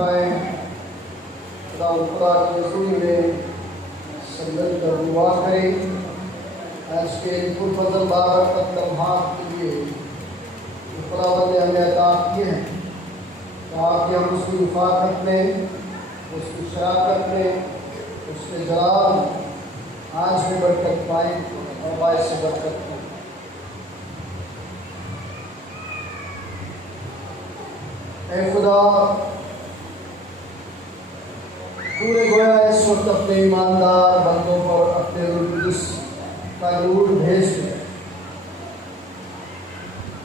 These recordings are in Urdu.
اٹھائیں، خدا کی حضور میں سجدہ کر دعا کریں۔ آج کے پرفضل بارکت لمحات کے لیے خداوند نے ہمیں عطا کیے ہیں تاکہ ہم اس کی رفاقت میں، اس کی شراکت میں، اس کے جلال آج بھی برکت پائیں اور باعث برکت ہوں۔ اے خدا، تو نے گویا اس وقت اپنے ایماندار بندوں پر اپنے روح القدس کا نور بھیج دیا،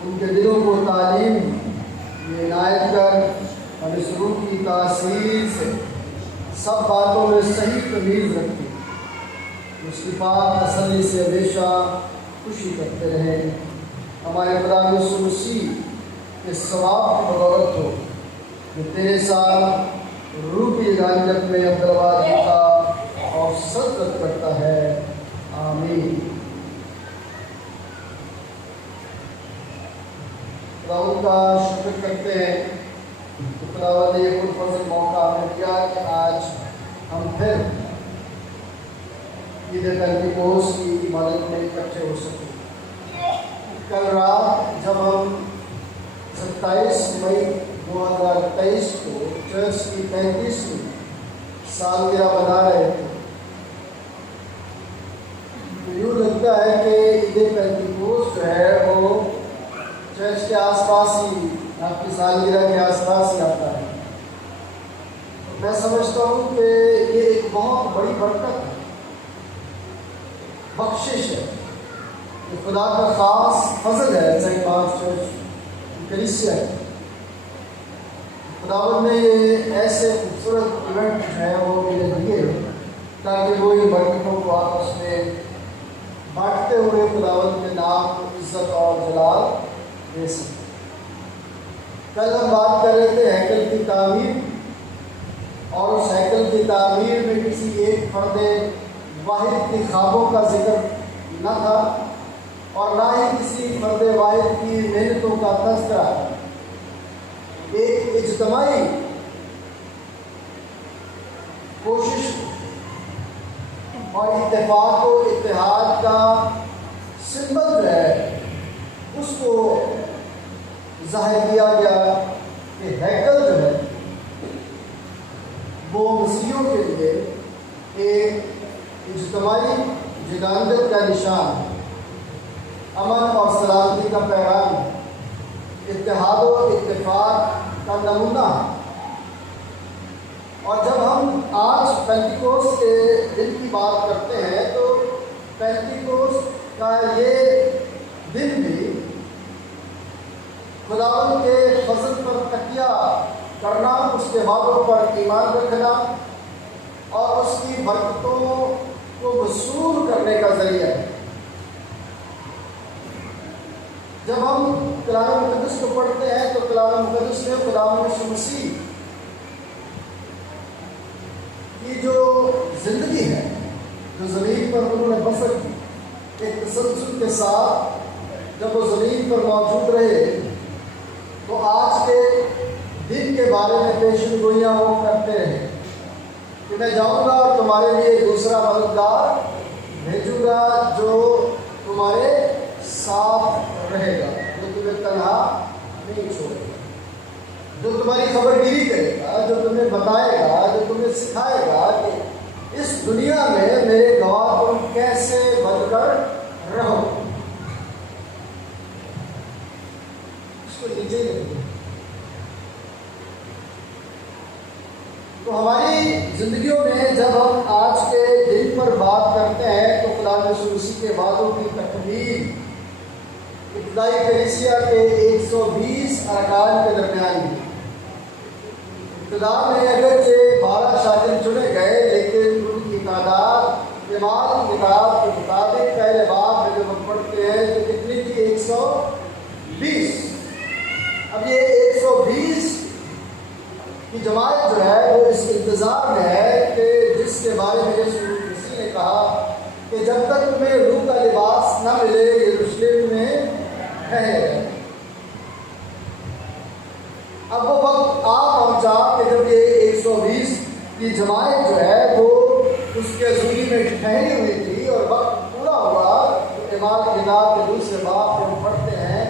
ان کے دلوں کو تعلیم یہ عنایت کر اور اس روح کی تاثیر سے سب باتوں میں صحیح تمیز رکھی، اس کی پاک تسلی سے ہمیشہ خوشی کرتے رہیں۔ ہمارے خدا یسوع مسیح اس ثواب کی بدولت ہو جو تیرے ساتھ روح کی رانجت میں عبدالآباد ہوتا اور صدقت کرتا ہے، آمین۔ خداوند کا شکر کرتے ہیں کہ خداوند نے یہ پرفضل موقع ہمیں دیا کہ آج ہم پھر عید پینتیکوس کی عبادت میں اکٹھے ہو سکیں۔ کل رات جب ہم 27 مئی 2023 کو چرچ کی 35ویں سالگرہ منا رہے تھے، تو یوں لگتا ہے کہ عید پینتیکوس جو ہے وہ چرچ کے آس پاس ہی، آپ کی سالگرہ کے آس پاس ہی آتا ہے۔ میں سمجھتا ہوں کہ یہ ایک بہت بڑی برکت ہے، بخشش ہے، کہ خدا کا خاص فضل ہے سینٹ مارک چرچ کلیسیا ہے۔ خداوند نے یہ ایسے خوبصورت ایونٹ جو ہے وہ مجھے دیے تاکہ وہ ان برکتوں کو آپس میں بانٹتے ہوئے خداوند کے نام کو عزت اور جلال دے سکیں۔ کل ہم بات کر رہے تھے ہیکل کی تعمیر، اور اس ہیکل کی تعمیر میں کسی ایک فرد واحد کی خوابوں کا ذکر نہ تھا اور نہ ہی کسی فرد واحد کی محنتوں کا تذکرہ۔ ایک اجتماعی کوشش اور اتفاق و اتحاد کا سمبل جو ہے اس کو ظاہر کیا گیا کہ ہیکل جو ہے وہ مسیحیوں کے لیے ایک اجتماعی جدانت کا نشان ہے، امن اور سلامتی کا پیغام ہے، اتحاد و اتفاق کا نمونہ ہے۔ اور جب ہم آج پینتیکوس کے دن کی بات کرتے ہیں تو پینتیکوس کا یہ دن بھی خداوند کے فضل پر تکیہ کرنا، اس کے وعدوں پر ایمان رکھنا اور اس کی برکتوں کو وصول کرنے کا ذریعہ ہے۔ جب ہم کلام مقدس کو پڑھتے ہیں تو کلام مقدس میں خداوند یسوع مسیح کی جو زندگی ہے، جو زمین پر انہوں نے بسر کی، ایک تسلسل کے ساتھ جب وہ زمین پر موجود رہے تو آج کے دن کے بارے میں پیشن گوئیاں وہ کرتے رہے کہ میں جاؤں گا اور تمہارے لیے دوسرا مددگار بھیجوں گا جو تمہارے ساتھ رہے گا، جو تمہیں تنہا نہیں چھوڑے گا، جو تمہاری خبر گیری کرے گا، جو تمہیں بتائے گا، جو تمہیں سکھائے گا کہ اس دنیا میں میرے گواہ تم کیسے بن کر رہو۔ اس کو نیچے لگے۔ تو ہماری زندگیوں میں جب ہم آج کے دن پر بات کرتے ہیں تو خدا یسوع مسیح کے وعدوں کی تکمیل ابتدائی کلیسیا کے 120 ارکان کے درمیان ہے۔ ابتدا میں اگرچہ 12 شاگرد چنے گئے لیکن ان کی تعداد ایمان کی کتاب کے مطابق پہلے باب میں جب ہم پڑھتے ہیں تو کتنی تھی؟ 120۔ اب یہ 120 کی جماعت جو ہے وہ اس انتظار میں ہے کہ جس کے بارے میں یسوع مسیح نے کہا کہ جب تک تمہیں روح کا لباس نہ ملے یروشلم میں ٹھہرے۔ اب وہ وقت آ پہنچا کا کہ جب یہ 120 کی جماعت جو ہے وہ اس کے حضوری میں ٹھہری ہوئی تھی اور وقت پورا ہوا، تو امام کتاب کے دوسرے باب میں ہم پڑھتے ہیں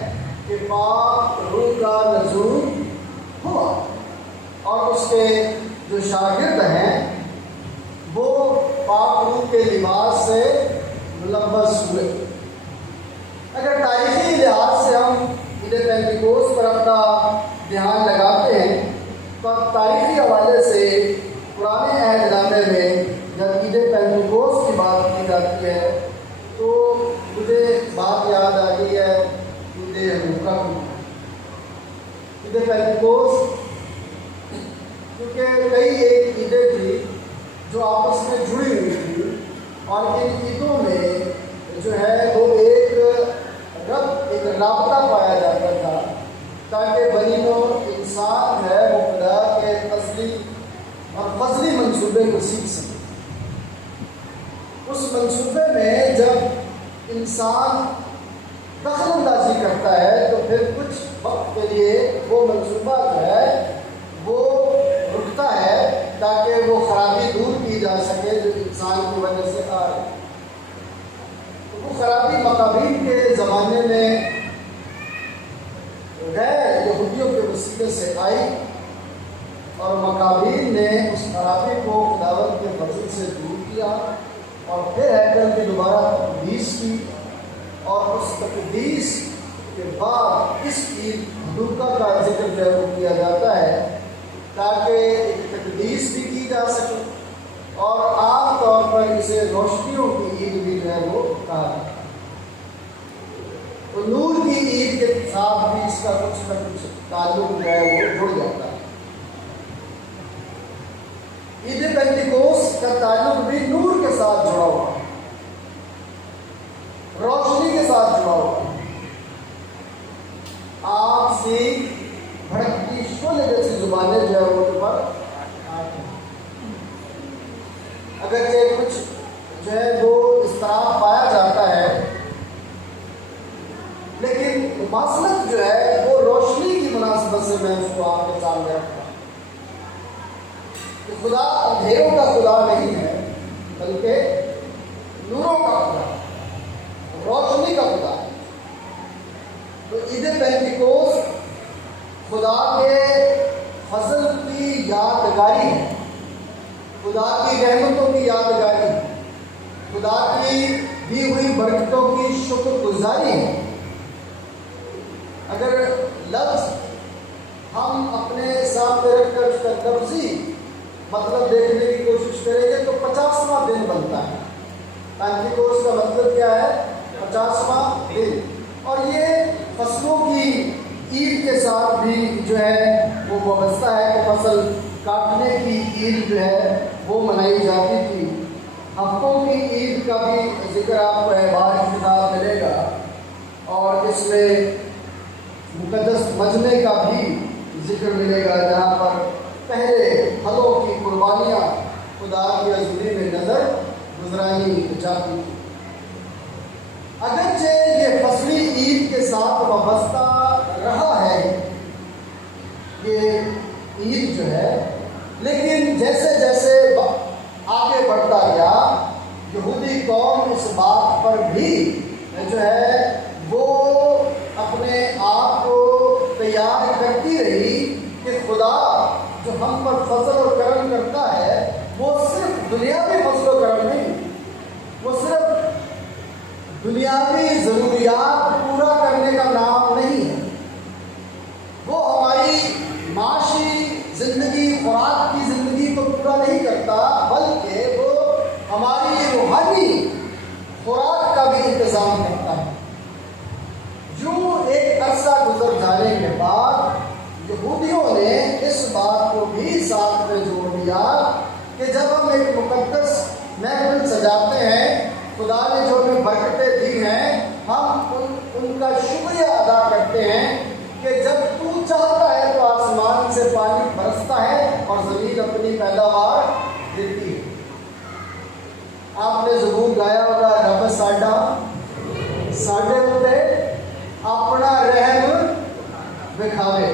کہ پاک روح کا نزول ہوا اور اس کے جو شاگرد ہیں وہ پاک روح کے لباس سے ملبس ہوئے۔ اگر تاریخی لحاظ سے ہم عید پینتیکوست پر اپنا دھیان لگاتے ہیں تو تاریخی حوالے سے پرانے عہد نامے میں جب عید پینتیکوست کی بات کی جاتی ہے تو مجھے بات یاد آ گئی ہے عید حنوکا کی۔ عید پینتیکوست کیونکہ کئی ایک عیدیں تھیں جو آپس میں جڑی ہوئی تھی اور ان عیدوں میں جو ہے وہ ایک رابطہ پایا جاتا تھا تاکہ بنی نوع انسان ہے وہ خدا کے اصلی اور فضلی منصوبے کو سیکھ سکے۔ اس منصوبے میں جب انسان دخل اندازی کرتا ہے تو پھر کچھ وقت کے لیے وہ منصوبہ جو ہے وہ رکتا ہے تاکہ وہ خرابی دور کی جا سکے جو انسان کی وجہ سے آ رہی ہے۔ وہ خرابی مقابل کے زمانے میں غیر یہودیوں کے وسیلے سے آئی اور مقابل نے اس خرابی کو خداوند کے فضل سے دور کیا اور پھر ہیکل کی دوبارہ تقدیس کی، اور اس تقدیس کے بعد اس عید حنوکا کا ذکر جو ہے وہ کیا جاتا ہے تاکہ ایک تقدیس بھی کی جا سکے، اور عام طور پر اسے روشنیوں کی عید بھی جو ہے وہ کہا جاتا ہے۔ تو نور کی عید کے ساتھ بھی اس کا کچھ نہ کچھ تعلق جو ہے وہ جڑ جاتا ہے۔ عید پینتیکوست کا تعلق بھی نور کے ساتھ جڑا ہوا ہے، روشنی کے ساتھ جڑا ہوا ہے۔ آپ سی بھڑکتی شعلے جیسی زبانیں جو ہے وہ پر آتی ہیں۔ اگرچہ کچھ جو ہے وہ اس طرح پایا جاتا ہے لیکن مسلک جو ہے وہ روشنی کی مناسبت سے میں اس کو آپ کے سامنے رکھتا ہوں کہ خدا اندھیروں کا خدا نہیں ہے بلکہ نوروں کا خدا، روشنی کا خدا ہے۔ تو عید پینتیکوست خدا کے فضل کی یادگاری ہے، خدا کی رحمتوں کی یادگاری ہے، خدا کی دی ہوئی برکتوں کی شکر گزاری ہے۔ اگر لفظ ہم اپنے سامنے رکھ کر اس کا لفظی مطلب دیکھنے کی کوشش کریں گے تو 50واں دن بنتا ہے۔ پینتیکوست کا مطلب کیا ہے؟ 50واں دن، اور یہ فصلوں کی عید کے ساتھ بھی جو ہے وہ وابستہ ہے کہ فصل کاٹنے کی عید جو ہے وہ منائی جاتی تھی۔ ہفتوں کی عید کا بھی ذکر آپ کو احبار کی کتاب ملے گا، اور اس میں مقدس مجمع کا بھی ذکر ملے گا جہاں پر پہلے پھلوں کی قربانیاں خدا کی حضوری میں نظر گزرانی جاتی تھی۔ اگرچہ یہ فصلی عید کے ساتھ وابستہ رہا ہے یہ عید جو ہے، لیکن جیسے جیسے آگے بڑھتا گیا یہودی قوم اس بات پر بھی جو ہے وہ اپنے آپ کو تیار کرتی رہی کہ خدا جو ہم پر فضل و کرم کرتا ہے وہ صرف دنیاوی فضل و کرم نہیں، وہ صرف دنیاوی ضروریات پورا کرنے کا نام نہیں ہے، وہ ہماری معاشی زندگی، خوراک کی زندگی کو پورا نہیں کرتا بلکہ وہ ہماری روحانی خوراک کا بھی انتظام کرتا ہے۔ جو ایک عرصہ گزر جانے کے بعد یہودیوں نے اس بات کو بھی ساتھ میں جوڑ دیا کہ جب ہم ایک مقدس محفل سجاتے ہیں، خدا نے جو ہمیں برکتیں دی ہیں ہم ان کا شکریہ ادا کرتے ہیں کہ جب تو چاہتا ہے تو آسمان سے پانی برستا ہے اور زمین اپنی پیداوار دیتی ہے۔ آپ نے زبور گایا ہوگا، رب ساڈا ساڈے اُتے اپنا رحم وکھاوے،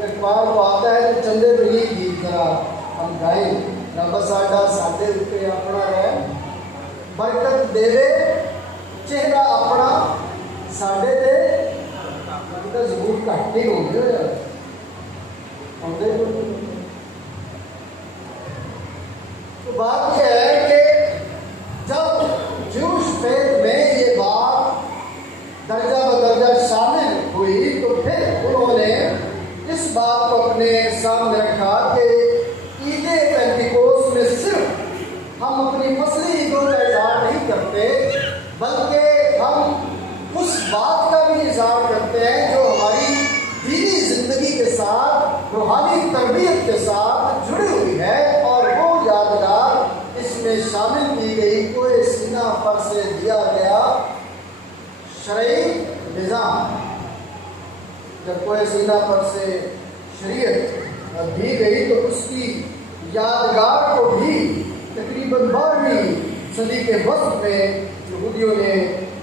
اقبال کو آتا ہے تو چندے پہ یہ گیت ذرا ہم گائیں، رب ساڈا ساڈے اوپر اپنا رہے، برکت دے چہرہ اپنا ساڈے تے ضرور گھٹ ہی ہوں گے تو بات یہ ہے کہ جب جوش فیض میں یہ بات درجہ بدرجہ شامل ہوئی تو پھر انہوں نے اس بات کو اپنے سامنے رکھا کہ عید پینتیکوس میں صرف ہم اپنی فصلی عیدوں کا اظہار نہیں کرتے بلکہ ہم اس بات کا بھی اظہار کرتے ہیں جو ہماری دینی زندگی کے ساتھ روحانی تربیت کے ساتھ جڑی ہوئی ہے، اور وہ یادگار اس میں شامل کی گئی کوئی سینہ پر سے دیا گیا شرعی نظام۔ جب کوئی سینہ پر سے شریعت دی گئی تو اس کی یادگار کو بھی تقریباً 12ویں صدی کے وقت میں یہودیوں نے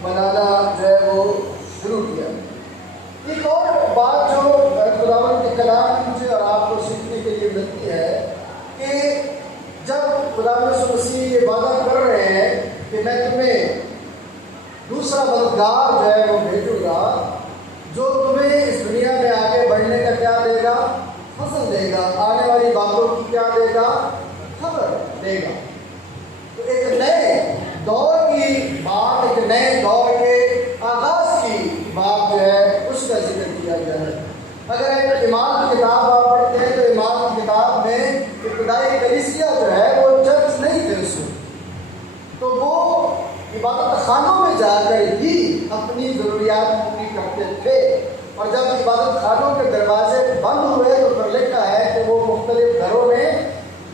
بنانا جو ہے وہ شروع کیا۔ ایک اور بات جو خداوند کے کلام مجھے اور آپ کو سیکھنے کے لیے ملتی ہے کہ جب خداوند یسوع مسیح یہ وعدہ کر رہے ہیں کہ میں تمہیں دوسرا مددگار جو ہے وہ بھیجوں گا جو تمہیں اس دنیا میں آگے بڑھنے کا کیا دے گا، فضل دے گا، آنے والی باتوں کی کیا دے گا، خبر دے گا۔ تو ایک نئے دور کی بات، ایک نئے دور کے آغاز کی بات جو ہے اس کا ذکر کیا گیا ہے۔ اگر ایک ایمان کی کتاب آپ پڑھتے ہیں تو ایمان کی کتاب میں ابتدائی کلیسیا جو ہے وہ چرچ نہیں تھے اس وقت، تو وہ عبادت خانوں میں جا کر ہی اپنی ضروریات پوری کرتے تھے، اور جب عبادت خانوں کے دروازے بند ہوئے تو پھر لکھا ہے کہ وہ مختلف گھروں میں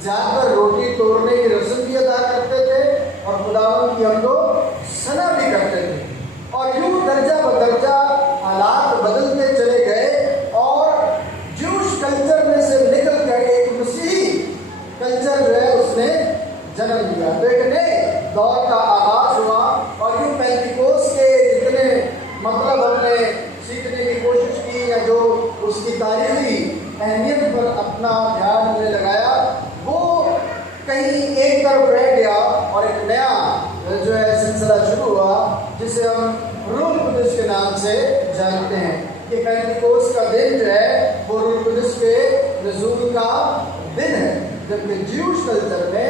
جا کر روٹی توڑنے کی رسم بھی ادا کرتے تھے اور خداوند کی حمد و ثنا بھی کرتے تھے، اور یوں درجہ بدرجہ حالات بدلتے چلے گئے اور جوش کلچر میں سے نکل کر ایک مسیحی کلچر جو ہے اس نے جنم لیا۔ تو ایک نئے دور کا آغاز ہوا، اور یوں پینتیکوس کے جتنے مطلب ہم نے سیکھنے کی کوشش کی یا جو اس کی تاریخی اہمیت پر اپنا دھیان ہم نے لگایا وہ کہیں ایک طرف رہ گیا، اور ایک نیا جو ہے سلسلہ شروع ہوا جسے ہم روح القدس کے نام سے جانتے ہیں کہ پینتیکوس کا دن جو ہے وہ روح القدس کے نزول کا دن ہے، جبکہ جیوش کلچر میں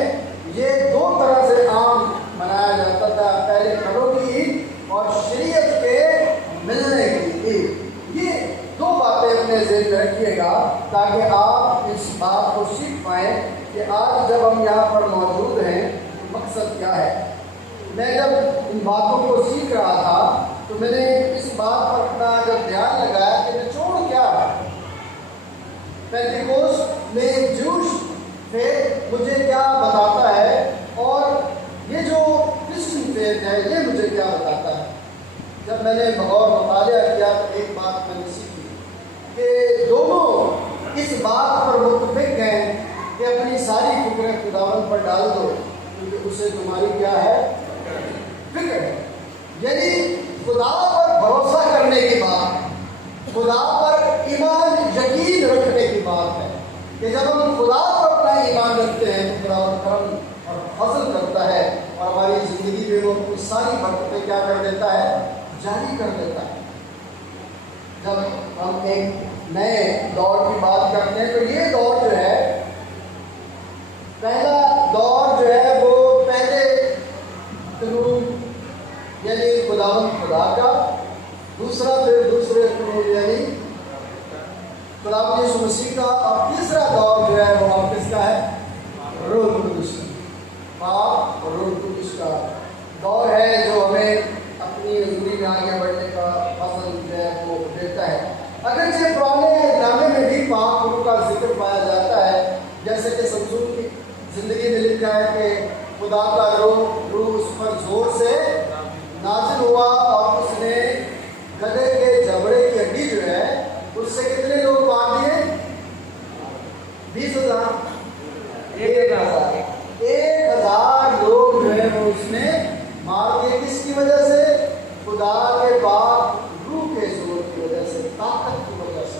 یہ دو طرح سے عام منایا جاتا تھا، پہلے گھروں کی عید اور شریعت کے ملنے کی عید۔ یہ دو باتیں اپنے ذہن میں رکھیے گا تاکہ آپ اس بات کو سیکھ پائیں کہ آج جب ہم یہاں پر موجود ہیں مقصد کیا ہے۔ میں جب ان باتوں کو سیکھ رہا تھا تو میں نے اس بات پر اپنا جب دھیان لگایا کہ نچوڑ کیا ہے، پینتیکوس میں جوش فیض مجھے کیا بتاتا ہے، اور یہ جو کرسچن فیض ہے یہ مجھے کیا بتاتا ہے۔ جب میں نے بغور مطالعہ کیا تو ایک بات میں نے سیکھی کہ دونوں اس بات پر متفق ہیں کہ اپنی ساری فکریں خداوند پر ڈال دو کیونکہ اسے تمہاری کیا ہے، فکر ہے۔ یعنی خدا پر بھروسہ کرنے کی بات، خدا پر ایمان یقین رکھنے کی بات ہے کہ جب ہم خدا پر اپنا ایمان رکھتے ہیں تو خدا کرم اور فضل کرتا ہے اور ہماری زندگی میں وہ اپنی ساری برکتیں کیا کر دیتا ہے، جاری کر دیتا ہے۔ جب ہم ایک نئے دور کی بات کرتے ہیں تو یہ دور جو ہے، پہلا دور جو ہے وہ پہلے قانون یعنی خداوند خدا کا، دوسرا پھر دوسرے قانون یعنی خداوند یسوع مسیح کا، اور تیسرا دور جو ہے وہ اب کس کا ہے، روح القدس کا، پاک اور روح القدس کا دور ہے جو ہمیں اپنی زندگی میں آگے بڑھنے کا فضل جو ہے وہ دیتا ہے۔ اگرچہ پرانے نامے میں بھی پاک روح کا ذکر پایا جاتا ہے، جیسے کہ سمسون کی زندگی میں لکھا ہے کہ خدا کا روح اس پر زور سے نازل ہوا اور اس نے گدھے کے جبڑے کی ہڈی جو ہے اس سے کتنے لوگ مار دیے، 20,000 1,000 لوگ جو ہے وہ اس نے مار دیے۔ کس کی وجہ سے؟ خدا کے پاک روح کے زور کی وجہ سے، طاقت کی وجہ سے۔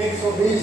120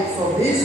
120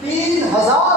3000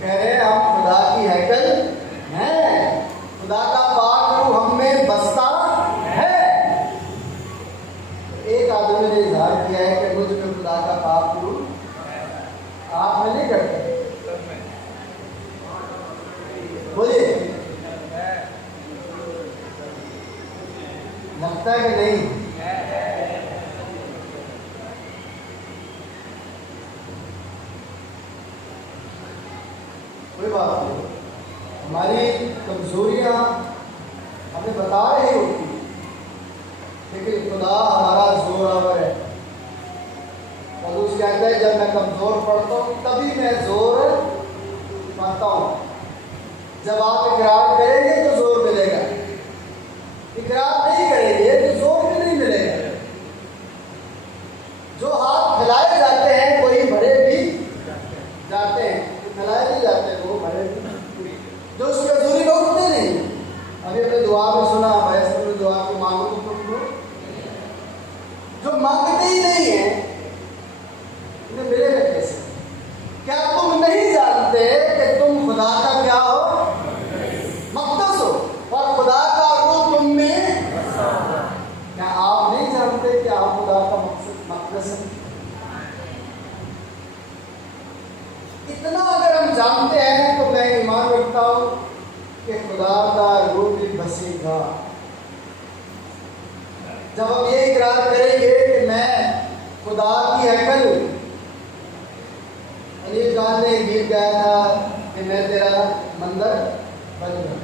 کہہ رہے ہیں ہم خدا کی ہیکل ہیں، خدا کا پاک روح ہم میں بستا ہے۔ ایک آدمی نے اظہار کیا ہے کہ مجھ میں خدا کا پاک روح، آپ میں نہیں کرتے؟ بولیے، لگتا ہے کہ نہیں؟ کوئی بات نہیں، ہماری کمزوریاں ہمیں بتا رہی ہوتی ہیں، لیکن خدا ہمارا زور آور ہے۔ پولس کہتا ہے جب میں کمزور پڑتا ہوں تبھی میں زور پاتا ہوں۔ جب آپ اقرار کریں گے تو زور ملے گا، اقرار نہیں کریں گے تو زور بھی نہیں ملے گا۔ جو ہاتھ پھیلائے جاتے ہیں وہی بھرے بھی جاتے ہیں، جو پھیلائے نہیں جاتے ہیں وہ بھرے بھی، جو اس کی حضوری کو اٹھتے نہیں۔ ابھی اپنے دعا میں سنا بھائی میں دعا کو مانگو تو تم جو مانگتے ہی نہیں ہیں انہیں ملے گا کیسے؟ کیا تم نہیں جانتے کہ تم خدا کا کیا ہو؟ مقدس ہو، اور خدا کا روح تم میں۔ کیا آپ نہیں جانتے کہ آپ خدا کا مقدس ہے؟ اتنا اگر ہم جانتے ہیں تو میں ایمان رکھتا ہوں کہ خدا کا روح بھی بسے گا۔ جب ہم یہ اقرار کریں گے کہ میں خدا کی ہیکل ہوں، انیل خان نے ایک گیت گایا تھا کہ میں تیرا مندر بن گیا۔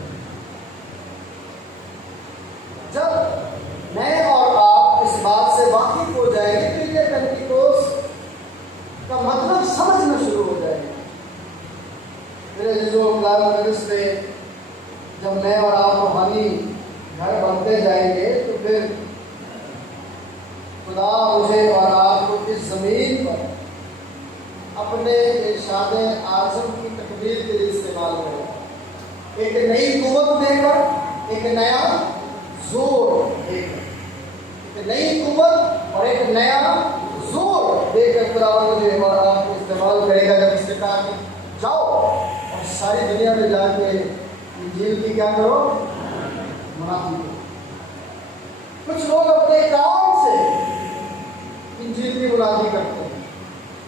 جب میں اور آپ اس بات سے واقف ہو جائیں گے تو یہ پینتیکوست کا مطلب سمجھنا شروع ہو جائے گا۔ میرے عزیزو، کلام مجلس میں جب میں اور آپ روحانی گھر بنتے جائیں گے تو پھر خدا مجھے اور آپ کو اس زمین پر اپنے ارشاد اعظم کی تکمیل کے لیے استعمال کرے گا، ایک نئی قوت دے کر، ایک نیا زور دے کر، ایک نئی قوت اور ایک نیا زور دے کر خدا مجھے اور آپ کو استعمال کرے گا۔ جب اس نے کہا کہ جاؤ اور ساری دنیا میں جا کے انجیل کی کیا کرو؟ منافی کرو۔ کچھ لوگ اپنے کام سے انجیل کی منافی کرتے ہیں،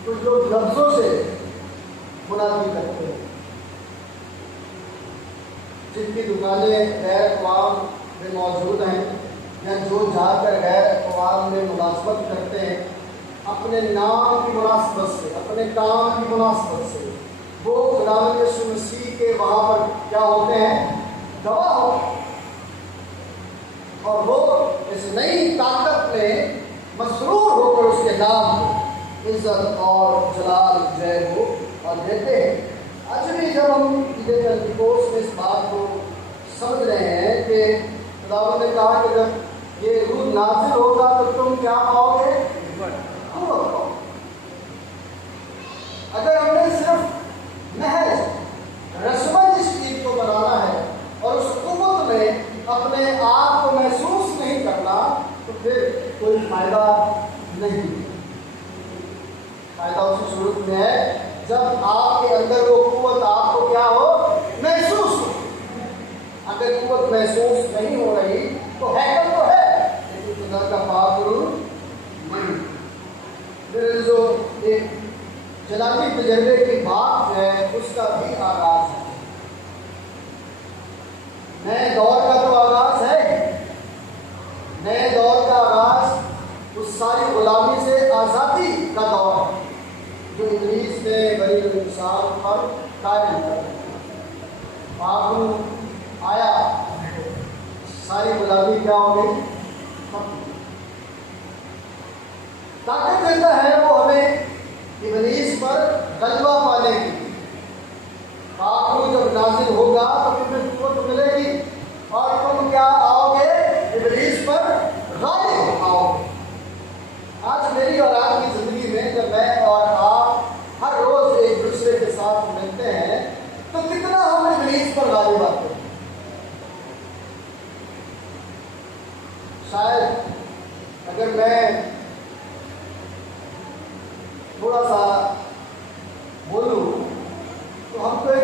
کچھ لوگ لفظوں سے منافی کرتے ہیں۔ جن کی دکانیں غیر اقوام میں موجود ہیں یا جو جا کر غیر اقوام میں ملازمت کرتے ہیں، اپنے نام کی مناسبت سے، اپنے کام کی مناسبت سے وہ خداوند یسوع مسیح کے وہاں پر کیا ہوتے ہیں؟ گواہ ہوتے ہیں، اور وہ اس نئی طاقت میں مسرور ہو کر اس کے نام کو عزت اور جلال جو ہے وہ اور دیتے ہیں۔ آج بھی جب ہم عید پینتیکوست میں اس بات کو سمجھ رہے ہیں کہ خداوند نے کہا کہ جب یہ روح نازل ہوگا تو تم کیا پاؤ گے؟ قوت پاؤ۔ اگر ہم نے صرف محض رسمن اس چیز کو بنانا ہے اور اس قوت میں اپنے آپ کو محسوس نہیں کرنا تو پھر کوئی فائدہ نہیں۔ فائدہ اسی صورت میں ہے جب آپ کے اندر وہ قوت آپ کو کیا ہو؟ محسوس ہو۔ اگر قوت محسوس نہیں ہو رہی تو ہیکل تو ہے لیکن خدا کا پاک روح نہیں۔ پھر جو ایک جلالی تجربے کی بات ہے اس کا بھی آغاز ہے، نئے دور کا تو آغاز ہے۔ نئے دور کا آغاز اس ساری غلامی سے آزادی کا دور ہے جو ابلیس نے بنی انسان پر قائم کر دیا۔ پاک روح آیا، ساری غلامی کیا ہو گئی؟ طاقت دیتا ہے وہ ہمیں ابلیس پر غلبہ پانے کی۔ پاک روح جب نازل ہوگا تو تمہیں قوت ملے گی اور تم کیا آؤ گے؟ ابلیس پر غالب آؤ گے۔ آج میری اور آپ کی زندگی میں جب میں اور آپ ہر روز ایک دوسرے کے ساتھ ملتے ہیں تو کتنا ہم ابلیس پر غالب آتے ہیں؟ شاید اگر میں تھوڑا سا بولوں تو ہم تو ایک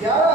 11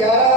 11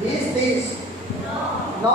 20, 30, 9।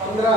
15।